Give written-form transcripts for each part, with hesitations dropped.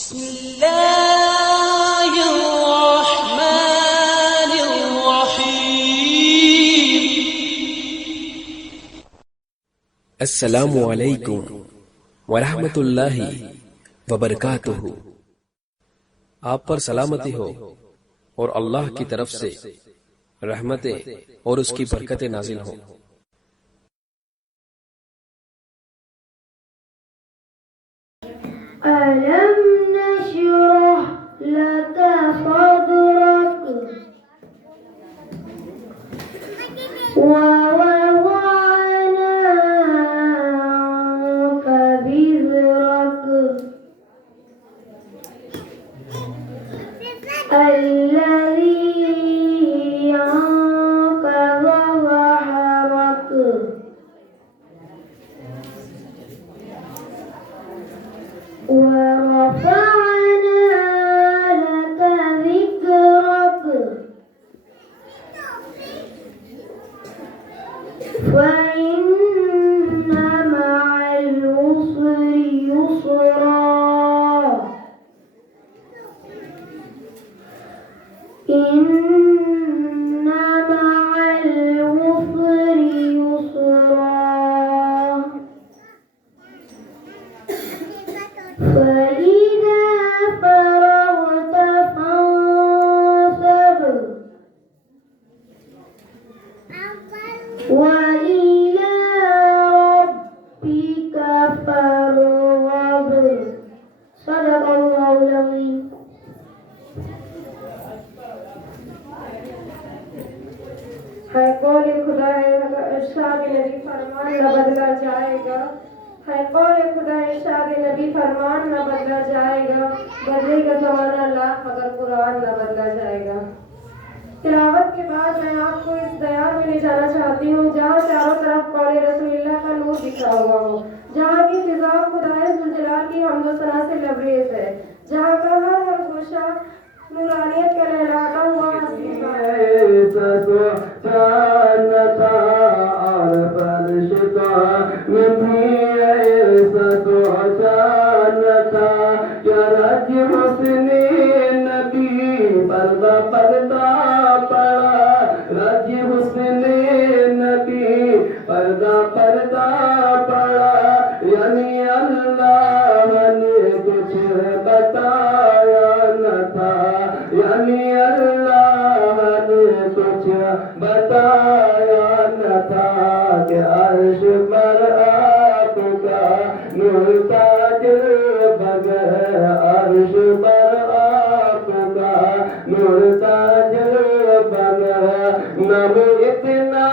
بسم اللہ الرحمن الرحیم۔ السلام علیکم ورحمۃ اللہ وبرکاتہ۔ آپ پر سلامتی ہو اور اللہ کی طرف سے رحمتیں اور اس کی برکتیں نازل ہوں۔ ألم نشرح لك صدرك ووضعنا عنك وزرك الذي أنقض ظهرك ورفعنا لك ذكرك فإن مع العسر يسرا إن مع العسر يسرا فإذا فرغت فانصب وإلى ربك فارغب صدق الله العظيم۔ ہے قول خدا ارشاد نبی فرمان نہ بدلا جائے گا، ہے قول خدا ارشاد نبی فرمان نہ بدلا جائے گا، بدلے گا زمانہ لاکھ مگر قرآن نہ بدلا جائے گا۔ تلاوت کے بعد میں آپ کو اس دیار میں لے جانا چاہتی ہوں جہاں چاروں طرف قول رسول اللہ کا نور دکھا ہوا ہو، جہاں کی فضا خدائے ذوالجلال کی حمد و ثنا سے لبریز ہے، جہاں کا ہر گوشہ نورانیت کا لہراتا ہوا حسینہ ہے۔ یعنی اللہ نے کچھ بتایا نہ تھا، یعنی اللہ نے کچھ بتایا نہ تھا کہ عرش پر آپ کا نور تاج بغیر، عرش پر آپ کا نور تاج بغیر، نہ وہ اتنا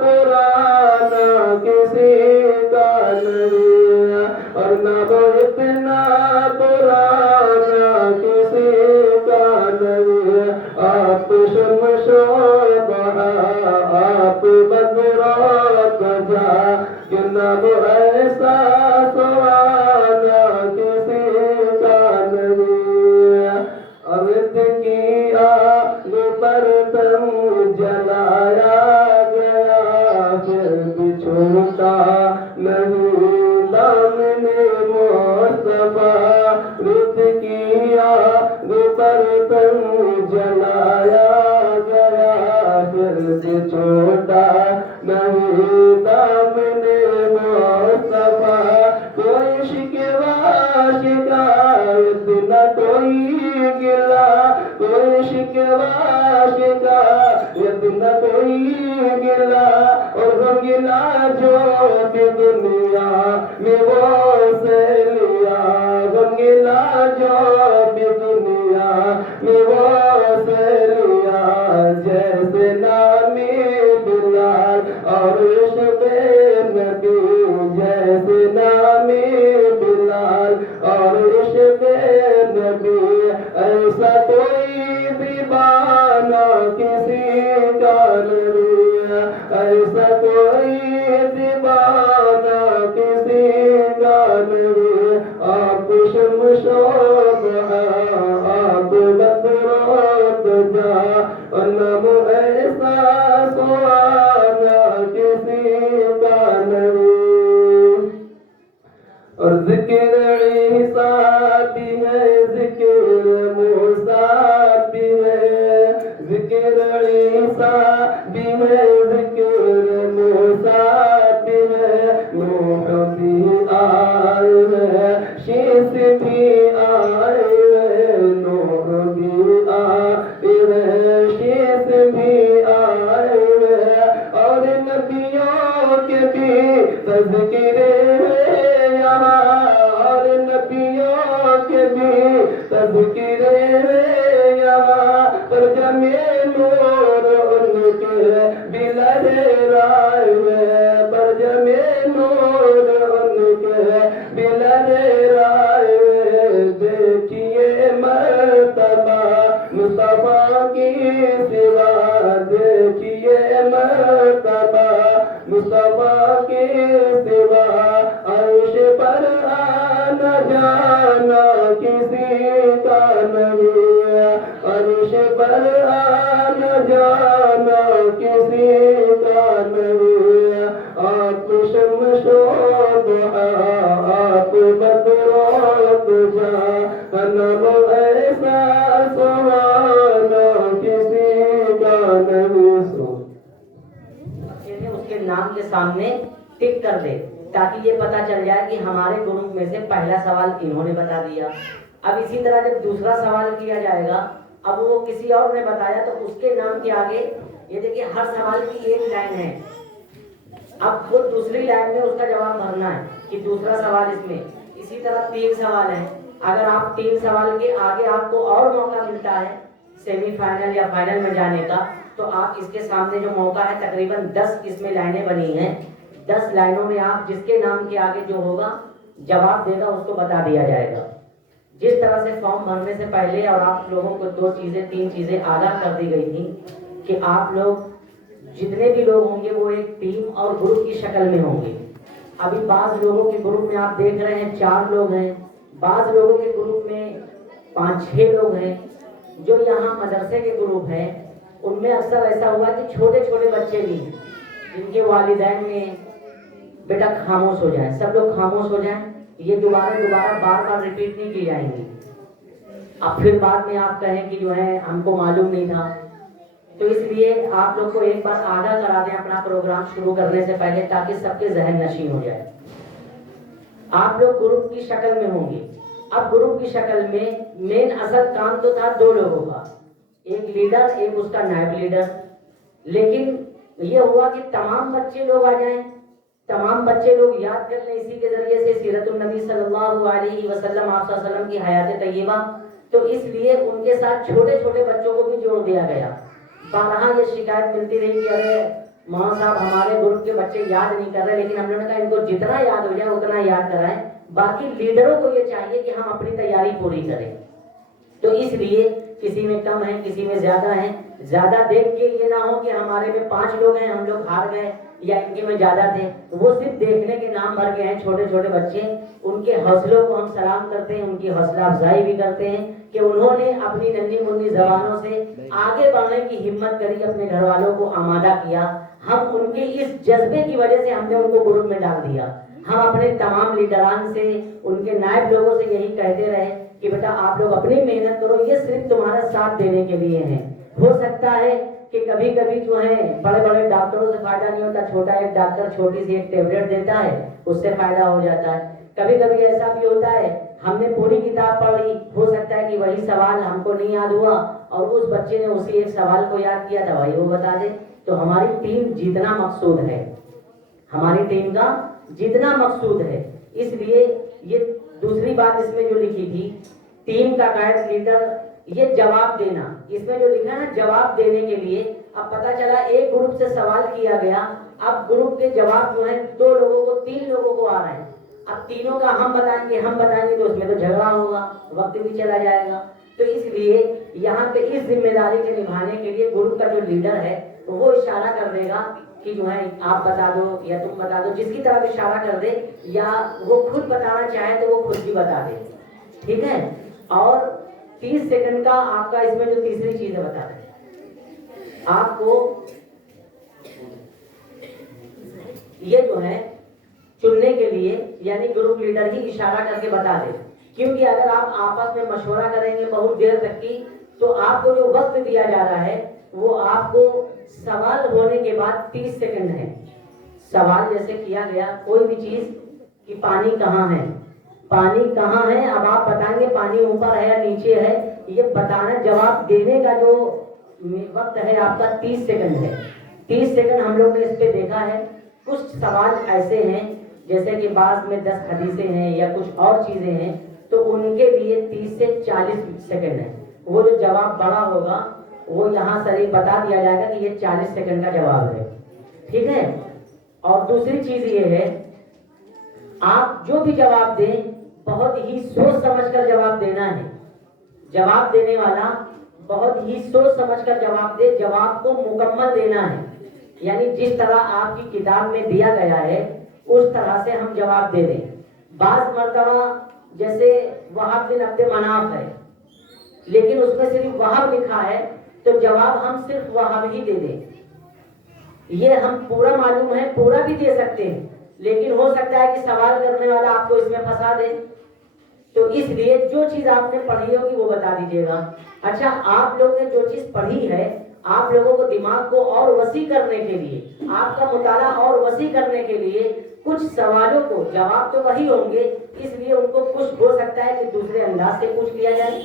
پرانا کسی کا نہیں اور نہ وہ اتنا پرانا کسی کا نہیں۔ آپ شمس و ضحا، آپ بدر و ضحا، کہ نہ وہ ایسا سوانا کسی کا نہیں۔ ارد کی آگ پر تم جلایا گیا، پھر بھی چھوٹا نہیں دامن مصطفیٰ، رد کی آگ پر تم جلایا گیا، پھر بھی چھوٹا نہیں دامن مصطفیٰ۔ کوئی شکوہ شکایت نہ کوئی گلا، کوئی شکوہ شکایت نہ کوئی گلا، اور وہ گلا جو بھی دنیا میں وہ سے لیا، وہ گلا جو بھی دنیا میں وہ سے لیا، جیسے نامی بلال اور عشق نبی، جیسے نامی بلال اور عشق نبی، ایسا کوئی دیوانہ کسی کا نہیں، ایسا کوئی دیوانہ کسی کا نہیں۔ آپ شمس و ذکر یہاں پر جمے نور ان کے بھی لہرائے ہوئے، پر جمے نور ان کے بھی لہرائے ہوئے، دیکھیے مرتبہ مصطفیٰ کی سوا، دیکھیے مرتبہ مصطفیٰ کی سوا، عرش پر آنا جانا کسی کا نہیں، عرش پر آنا جانا کسی کا نہیں، آپ شمس و ضحیٰ، آپ بدر و ضحیٰ، نم ایسا سوانا کسی کا نہیں۔ اس کے نام کے سامنے ٹک کر دے تاکہ یہ پتا چل جائے کہ ہمارے گروپ میں سے پہلا سوال انہوں نے بتا دیا۔ اب اسی طرح جب دوسرا سوال کیا جائے گا، اب وہ کسی اور نے بتایا تو اس کے نام کے آگے یہ دیکھیے ہر سوال کی ایک لائن ہے، اب وہ دوسری لائن میں اس کا جواب بھرنا ہے کہ دوسرا سوال اس میں۔ اسی طرح 3 سوال ہیں، اگر آپ 3 سوال کے آگے آپ کو اور موقع ملتا ہے سیمی فائنل یا فائنل میں جانے کا، تو آپ اس کے سامنے جو موقع ہے تقریباً 10 اس میں لائنیں بنی ہیں، 10 لائنوں میں آپ جس کے نام کے آگے جو ہوگا جواب دے گا اس کو بتا دیا جائے گا۔ جس طرح سے فارم بھرنے سے پہلے اور آپ لوگوں کو 3 چیزیں آگاہ کر دی گئی تھیں کہ آپ لوگ جتنے بھی لوگ ہوں گے وہ ایک ٹیم اور گروپ کی شکل میں ہوں گے۔ ابھی بعض لوگوں کے گروپ میں آپ دیکھ رہے ہیں 4 لوگ ہیں، بعض لوگوں کے گروپ میں 5-6 لوگ ہیں۔ جو یہاں مدرسے کے گروپ ہیں ان میں اکثر ایسا ہوا کہ چھوٹے چھوٹے بچے بھی ہیں جن کے والدین میں بیٹا خاموش ہو جائیں، سب لوگ خاموش ہو جائیں، یہ دوبارہ بار بار ریپیٹ نہیں کی جائیں گی۔ اب پھر بعد میں آپ کہیں کہ جو ہے ہم کو معلوم نہیں تھا، تو اس لیے آپ لوگ کو ایک بار آگاہ کرا دیں اپنا پروگرام شروع کرنے سے پہلے تاکہ سب کے ذہن نشین ہو جائے۔ آپ لوگ گروپ کی شکل میں ہوں گے۔ اب گروپ کی شکل میں مین اصل کام تو تھا 2 لوگوں کا، ایک لیڈر ایک اس کا نائب لیڈر، لیکن یہ ہوا کہ تمام بچے لوگ آ جائیں، تمام بچے لوگ یاد کر لیں اسی کے ذریعے سے سیرت النبی صلی اللہ علیہ وسلم، آپ صلی اللہ علیہ وسلم کی حیات طیبہ، تو اس لیے ان کے ساتھ چھوٹے چھوٹے بچوں کو بھی جوڑ دیا گیا۔ بارہا یہ شکایت ملتی رہی کہ ارے مولانا صاحب ہمارے گروپ کے بچے یاد نہیں کر رہے، لیکن ہم نے کہا ان کو جتنا یاد ہو جائے اتنا یاد کرائیں، باقی لیڈروں کو یہ چاہیے کہ ہم اپنی تیاری پوری کریں۔ تو اس لیے کسی میں کم ہیں کسی میں زیادہ ہیں، زیادہ دیکھ کے یہ نہ ہو کہ ہمارے میں 5 لوگ ہیں ہم لوگ ہار گئے یا ان کے میں زیادہ تھے، وہ صرف دیکھنے کے نام بھر کے ہیں چھوٹے چھوٹے بچے، ان کے حوصلوں کو ہم سلام کرتے ہیں، ان کی حوصلہ افزائی بھی کرتے ہیں کہ انہوں نے اپنی ننھی منھی زبانوں سے آگے بڑھنے کی ہمت کری، اپنے گھر والوں کو آمادہ کیا۔ ہم ان کے اس جذبے کی وجہ سے ہم نے ان کو گروپ میں ڈال دیا۔ ہم اپنے تمام لیڈران سے ان کے نائب لوگوں سے یہی کہتے رہے کہ بیٹا آپ لوگ اپنی محنت کرو، یہ صرف تمہارا ساتھ دینے کے لیے ہیں۔ ہو سکتا ہے کہ کبھی کبھی جو ہے بڑے بڑے ڈاکٹروں سے فائدہ نہیں ہوتا، چھوٹا ایک ڈاکٹر چھوٹی سی ایک ٹیبلٹ دیتا ہے اس سے فائدہ ہو جاتا ہے۔ کبھی کبھی ایسا بھی ہوتا ہے ہم نے پوری کتاب پڑھ لی، ہو سکتا ہے کہ وہی سوال ہم کو نہیں یاد ہوا اور اس بچے نے اسی ایک سوال کو یاد کیا تھا، وہی وہ بتا دے۔ تو ہماری ٹیم جیتنا مقصود ہے، ہماری ٹیم کا جتنا مقصود ہے، اس لیے یہ دوسری بات اس میں جو لکھی تھی ٹیم کا قائد لیڈر، یہ جواب دینا، اس میں جو لکھا ہے نا جواب دینے کے لیے، اب پتا چلا ایک گروپ سے سوال کیا گیا، اب گروپ کے جواب جو ہیں 2 لوگوں کو 3 لوگوں کو آ رہے ہیں، اب تینوں کا ہم بتائیں گے تو اس میں تو جھگڑا ہوگا، وقت بھی چلا جائے گا۔ تو اس لیے یہاں پہ اس ذمہ داری کے نبھانے کے لیے گروپ کا جو لیڈر ہے وہ اشارہ کر دے گا کہ جو ہے آپ بتا دو یا تم بتا دو، جس کی طرف اشارہ کر دے، یا وہ خود بتانا چاہے تو وہ خود بھی بتا دے، ٹھیک ہے۔ اور 30 سیکنڈ کا آپ کا اس میں جو تیسری چیز ہے بتا دیں، آپ کو یہ جو ہے چننے کے لیے یعنی گروپ لیڈر ہی اشارہ کر کے بتا دے، کیونکہ اگر آپ آپس میں مشورہ کریں گے بہت دیر تک کی تو آپ کو جو وقت دیا جا رہا ہے وہ آپ کو سوال ہونے کے بعد 30 سیکنڈ ہے۔ سوال جیسے کیا گیا کوئی بھی چیز کہ پانی کہاں ہے، پانی کہاں ہے، اب آپ بتائیں گے پانی اوپر ہے یا نیچے ہے، یہ بتانا جواب دینے کا جو وقت ہے آپ کا 30 سیکنڈ ہے۔ 30 سیکنڈ ہم لوگ نے اس پہ دیکھا ہے۔ کچھ سوال ایسے ہیں جیسے کہ بعض میں 10 حدیثیں ہیں یا کچھ اور چیزیں ہیں، تو ان کے لیے 30 سے 40 سیکنڈ ہے. وہ جو جواب بڑا ہوگا وہ یہاں صریح بتا دیا جائے گا کہ یہ 40 سیکنڈ کا جواب ہے. ٹھیک ہے. اور دوسری چیز یہ ہے آپ جو بھی جواب دیں بہت ہی سوچ سمجھ کر جواب دینا ہے. جواب دینے والا بہت ہی سوچ سمجھ کر جواب دے. جواب کو مکمل دینا ہے, یعنی جس طرح آپ کی کتاب میں دیا گیا ہے اس طرح سے ہم جواب دے دیں. بعض مرتبہ جیسے وہب بن عبد مناف ہے لیکن اس میں صرف وہب لکھا ہے تو جواب ہم صرف وہب ہی دے دیں. یہ ہم پورا معلوم ہے, پورا بھی دے سکتے ہیں, لیکن ہو سکتا ہے کہ سوال کرنے والا آپ کو اس میں پھنسا دے. تو اس لیے جو چیز آپ نے پڑھی ہوگی وہ بتا دیجیے گا. اچھا, آپ لوگ نے جو چیز پڑھی ہے آپ لوگوں کو دماغ کو اور وسیع کرنے کے لیے, آپ کا مطالعہ اور وسیع کرنے کے لیے کچھ سوالوں کو جواب تو وہی ہوں گے, اس لیے ان کو کچھ ہو سکتا ہے کہ دوسرے انداز سے پوچھ لیا جائے.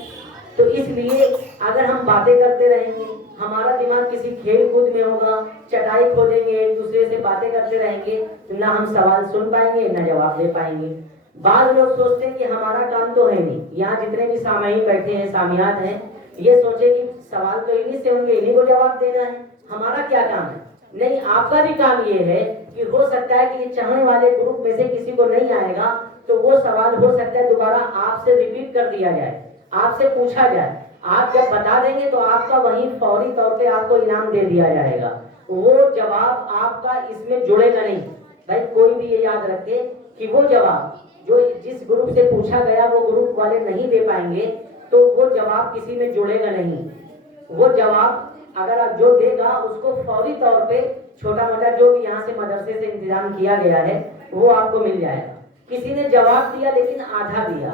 تو اس لیے اگر ہم باتیں کرتے رہیں گے, ہمارا دماغ کسی کھیل کود میں ہوگا, چٹائی کھولیں گے, ایک دوسرے سے باتیں کرتے رہیں گے, نہ ہم سوال سن پائیں گے نہ جواب دے پائیں گے. بعض لوگ سوچتے ہیں کہ ہمارا کام تو ہے نہیں, یہاں جتنے بھی سامعین بیٹھے ہیں, سامعات ہیں, یہ سوچے کہ سوال تو انہیں سے ہوں گے, انہیں کو جواب دینا ہے, ہمارا کیا کام ہے. نہیں, آپ کا بھی کام یہ ہے کہ ہو سکتا ہے کہ یہ چاہنے والے گروپ میں سے کسی کو نہیں آئے گا تو وہ سوال ہو سکتا ہے دوبارہ آپ سے ریپیٹ کر دیا جائے, آپ سے پوچھا جائے. آپ جب بتا دیں گے تو آپ کا وہیں فوری طور پہ آپ کو انعام دے دیا جائے گا. وہ جواب آپ کا اس میں جڑے گا نہیں. بھائی کوئی بھی یہ یاد رکھے کہ وہ جواب جو جس گروپ سے پوچھا گیا وہ گروپ والے نہیں دے پائیں گے تو وہ جواب کسی میں جڑے گا نہیں. وہ جواب اگر آپ جو دے گا اس کو فوری طور پہ چھوٹا موٹا جو بھی یہاں سے مدرسے سے انتظام کیا گیا ہے وہ آپ کو مل جائے گا. کسی نے جواب دیا لیکن آدھا دیا,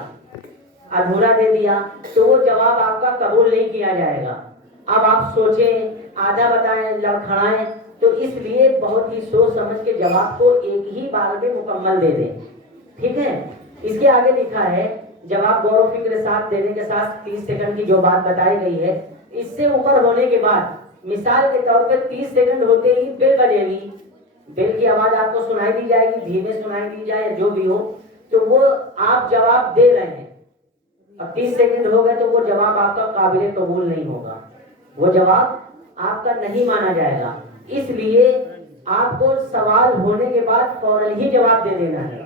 ادھورا دے دیا, تو وہ جواب آپ کا قبول نہیں کیا جائے گا. اب آپ سوچیں, آدھا بتائیں, لڑکھڑائیں, تو اس لیے بہت ہی سوچ سمجھ کے جواب کو ایک ہی بار میں مکمل دے دیں. ٹھیک ہے. اس کے آگے لکھا ہے جواب غور و فکر ساتھ دینے کے ساتھ 30 سیکنڈ کی جو بات بتائی گئی ہے, اس سے اوپر ہونے کے بعد مثال کے طور پر 30 سیکنڈ ہوتے ہی بیل بجے گی, بیل کی آواز آپ کو سنائی دی جائے گی, دھیمے سنائی دی جائے جو بھی ہو, تو وہ آپ جواب دے رہے ہیں. اب 30 سیکنڈ ہو گئے تو وہ جواب آپ کا قابل قبول نہیں ہوگا, وہ جواب آپ کا نہیں مانا جائے گا. اس لیے آپ کو سوال ہونے کے بعد فوراً ہی جواب دے دینا ہے,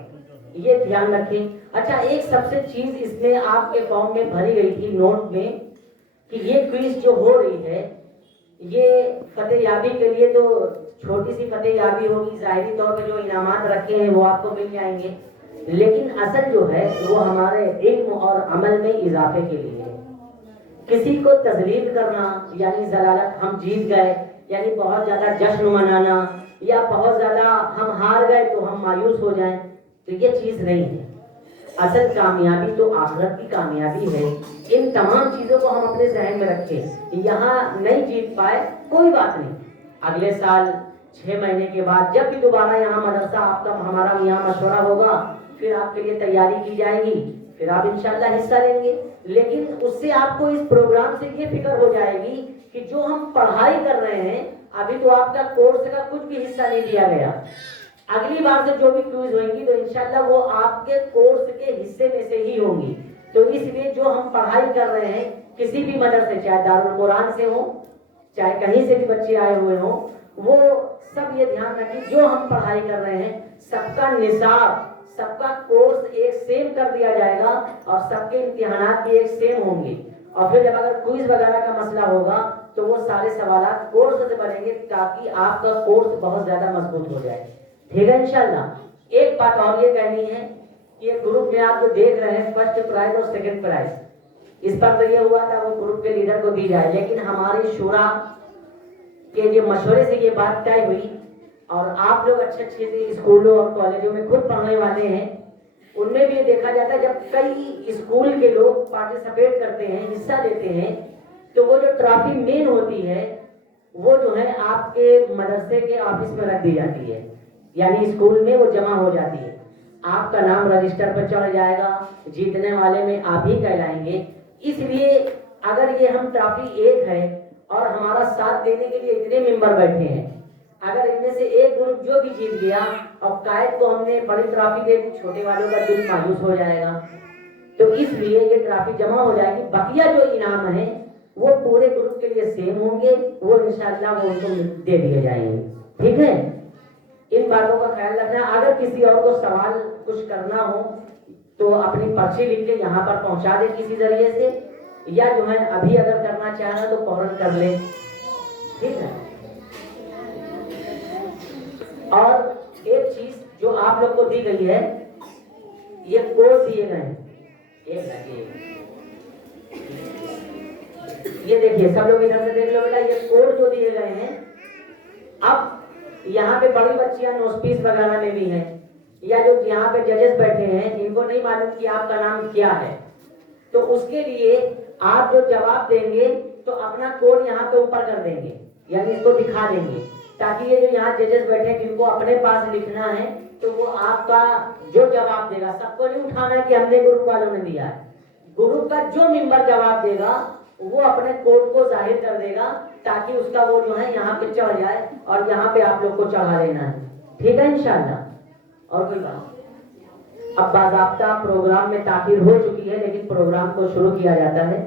یہ دھیان رکھیں. اچھا, ایک سب سے چیز اس میں آپ کے فارم میں بھری گئی تھی نوٹ میں کہ یہ کوئز جو ہو رہی ہے یہ فتح یابی کے لیے تو چھوٹی سی فتح یابی ہوگی, ظاہری طور پہ جو انعامات رکھے ہیں وہ آپ کو مل جائیں گے, لیکن اصل جو ہے وہ ہمارے علم اور عمل میں اضافے کے لیے ہے. کسی کو تذلیل کرنا یعنی ضلالت, ہم جیت گئے یعنی بہت زیادہ جشن منانا, یا بہت زیادہ ہم ہار گئے تو ہم مایوس ہو جائیں, تو یہ چیز نہیں ہے. اصل کامیابی تو آخرت کی کامیابی ہے. ان تمام چیزوں کو ہم اپنے ذہن میں رکھیں. یہاں نہیں جیت پائے کوئی بات نہیں, اگلے سال 6 مہینے کے بعد جب بھی دوبارہ یہاں مدرسہ آپ کا ہمارا یہاں مشورہ ہوگا, پھر آپ کے لیے تیاری کی جائے گی, پھر آپ انشاءاللہ حصہ لیں گے. لیکن اس سے آپ کو اس پروگرام سے یہ فکر ہو جائے گی کہ جو ہم پڑھائی کر رہے ہیں ابھی تو آپ کا کورس کا کچھ بھی حصہ نہیں دیا گیا. اگلی بار سے جو بھی کوئز ہوئیں گی تو انشاءاللہ وہ آپ کے کورس کے حصے میں سے ہی ہوں گی. تو اس لیے جو ہم پڑھائی کر رہے ہیں کسی بھی مدرسے, چاہے دارالقرآن سے ہو, چاہے کہیں سے بھی بچے آئے ہوئے ہوں, وہ سب یہ دھیان رکھیں جو ہم پڑھائی کر رہے ہیں سب کا نصاب, سب کا کورس ایک سیم کر دیا جائے گا اور سب کے امتحانات بھی ایک سیم ہوں گے. اور پھر جب اگر کوئز وغیرہ کا مسئلہ ہوگا تو وہ سارے سوالات کورس سے بنیں گے تاکہ آپ کا کورس بہت زیادہ مضبوط ہو جائے. ٹھیک ہے انشاءاللہ. ایک بات اور یہ کہنی ہے کہ یہ گروپ میں آپ جو دیکھ رہے ہیں فرسٹ پرائز اور سیکنڈ پرائز, اس پر تو یہ ہوا تھا وہ گروپ کے لیڈر کو دی جائے, لیکن ہماری شورا کے یہ مشورے سے یہ بات طے ہوئی, اور آپ لوگ اچھے اچھے سے اسکولوں اور کالجوں میں خود پڑھنے والے ہیں, ان میں بھی یہ دیکھا جاتا ہے جب کئی اسکول کے لوگ پارٹیسپیٹ کرتے ہیں, حصہ لیتے ہیں, تو وہ جو ٹرافی مین ہوتی ہے وہ جو ہے آپ کے مدرسے کے آفس میں رکھ دی جاتی ہے, یعنی اسکول میں وہ جمع ہو جاتی ہے. آپ کا نام رجسٹر پر چڑھ جائے گا, جیتنے والے میں آپ ہی کہلائیں گے. اس لیے اگر یہ ہم ٹرافی ایک ہے اور ہمارا ساتھ دینے کے لیے اتنے ممبر بیٹھے ہیں, اگر ان میں سے ایک گروپ جو بھی جیت گیا اور قائد کو ہم نے بڑی ٹرافی دے دی, چھوٹے والوں کا دل مایوس ہو جائے گا. تو اس لیے یہ ٹرافی جمع ہو جائے گی. بقیہ جو انعام ہیں وہ پورے گروپ کے لیے سیم ہوں گے, وہ انشاءاللہ وہ ان کو دے دیے جائیں گے. ٹھیک ہے, ان باتوں کا خیال رکھنا. اگر کسی اور کو سوال کچھ کرنا ہو تو اپنی پرچی لکھ کے یہاں پر پہنچا دے کسی ذریعے سے, یا جو ہے ابھی اگر کرنا چاہنا تو فوراً کر لیں. ٹھیک ہے. اور ایک چیز جو آپ لوگ کو دی گئی ہے, یہ کوڈ دیے گئے ہیں. یہ دیکھیے سب لوگ ادھر سے دیکھ لو بیٹا, یہ کوڈ جو دیے گئے ہیں. اب یہاں پہ بڑی بچیاں نوسپیس وغیرہ میں بھی ہیں, یا جو یہاں پہ ججز بیٹھے ہیں ان کو نہیں معلوم کہ آپ کا نام کیا ہے, تو اس کے لیے آپ جو جواب دیں گے تو اپنا کوڈ یہاں پہ اوپر کر دیں گے, یعنی اس کو دکھا دیں گے, تاکہ یہ جو یہاں ججز بیٹھے ہیں جن کو اپنے پاس لکھنا ہے تو وہ آپ کا جو جواب دے گا, سب کو نہیں اٹھانا ہے کہ ہم نے گروپ والوں نے دیا ہے. گروپ کا جو ممبر جواب دے گا وہ اپنے کوڈ کو ظاہر کر دے گا, تاکہ اس کا وہ جو ہے یہاں پہ چڑھ جائے اور یہاں پہ آپ لوگ کو چڑھا لینا ہے. ٹھیک ہے انشاءاللہ. اور کوئی بات؟ اب باضابطہ پروگرام میں تاخیر ہو چکی ہے, لیکن پروگرام کو شروع کیا جاتا ہے.